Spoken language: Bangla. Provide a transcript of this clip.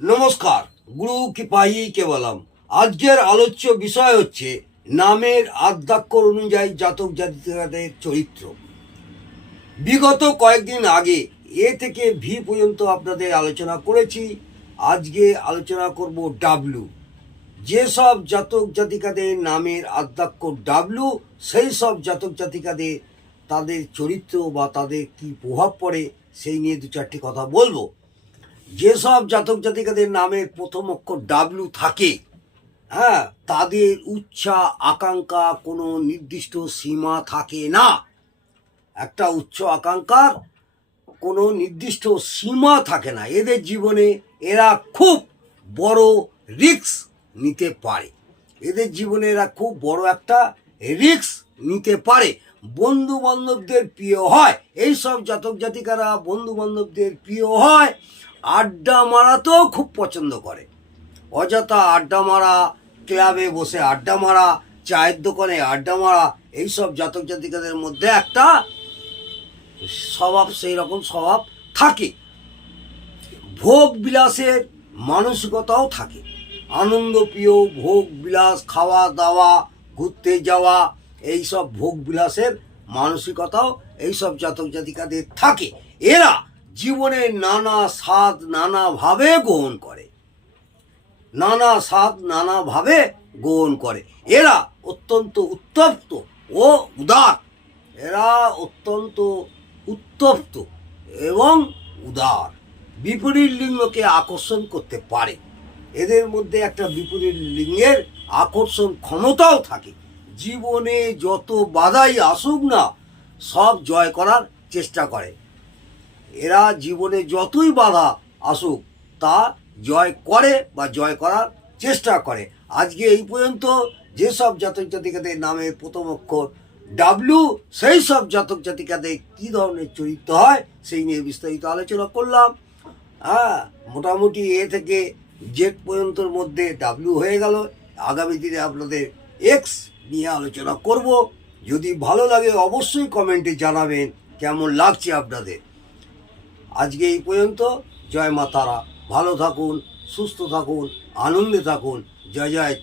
নমস্কার, গুরু কিপাহি কেবলম। আজকের আলোচ্য বিষয় হচ্ছে নামের আদ্যাক্ষর অনুযায়ী জাতক জাতিকাদের চরিত্র। বিগত কয়েকদিন আগে এ থেকে ভি পর্যন্ত আপনাদের আলোচনা করেছি। আজকে আলোচনা করব ডাব্লু যেসব জাতক জাতিকাদের নামের আদ্যাক্ষর ডাব্লু সেই সব জাতক জাতিকাদের তাদের চরিত্র বা তাদের কি প্রভাব পড়ে, সেই নিয়ে দু চারটি কথা বলব। যেসব জাতক জাতিকাদের নামের প্রথম অক্ষর ডাব্লু থাকে হ্যাঁ তাদের উচ্চা আকাঙ্ক্ষা কোনো নির্দিষ্ট সীমা থাকে না। একটা উচ্চ আকাঙ্ক্ষার কোনো নির্দিষ্ট সীমা থাকে না। এদের জীবনে এরা খুব বড় রিস্ক নিতে পারে। এদের জীবনে এরা খুব বড় একটা রিস্ক নিতে পারে। বন্ধু বান্ধবদের প্রিয় হয় এই সব জাতক জাতিকারা বন্ধু বান্ধবদের প্রিয় হয় আড্ডা মারাতেও খুব পছন্দ করে। অযথা আড্ডা মারা, ক্লাবে বসে আড্ডা মারা, চায়ের দোকানে আড্ডা মারা, এইসব জাতক জাতিকাদের মধ্যে একটা স্বভাব, সেই রকম স্বভাব থাকে। ভোগ বিলাসের মানসিকতাও থাকে। আনন্দপ্রিয় ভোগ বিলাস, খাওয়া দাওয়া, ঘুরতে যাওয়া, এইসব ভোগ বিলাসের মানসিকতাও এইসব জাতক জাতিকাদের থাকে। এরা জীবনে নানা স্বাদ নানাভাবে গ্রহণ করে। নানা স্বাদ নানাভাবে গ্রহণ করে। এরা অত্যন্ত উত্তপ্ত ও উদার। এরা অত্যন্ত উত্তপ্ত এবং উদার। বিপরীত লিঙ্গকে আকর্ষণ করতে পারে। এদের মধ্যে একটা বিপরীত লিঙ্গের আকর্ষণ ক্ষমতাও থাকে। জীবনে যত বাধাই আসুক না, সব জয় করার চেষ্টা করে। এরা জীবনে যতই বাধা আসুক, তা জয় করে বা জয় করার চেষ্টা করে। আজকে এই পর্যন্ত যেসব জাতক জাতিকাদের নামে প্রথম অক্ষর ডাব্লু সেই সব জাতক জাতিকাদের কী ধরনের চরিত্র হয়, সেই নিয়ে বিস্তারিত আলোচনা করলাম। হ্যাঁ মোটামুটি এ থেকে জেড পর্যন্তর মধ্যে ডাব্লু হয়ে গেল। আগামী দিনে আপনাদের এক্স নিয়ে আলোচনা করব। যদি ভালো লাগে অবশ্যই কমেন্টে জানাবেন, কেমন লাগছে আপনাদের? আজকে এই পর্যন্ত জয় মা তারা। ভালো থাকুন সুস্থ থাকুন আনন্দে থাকুন। জয় জয়।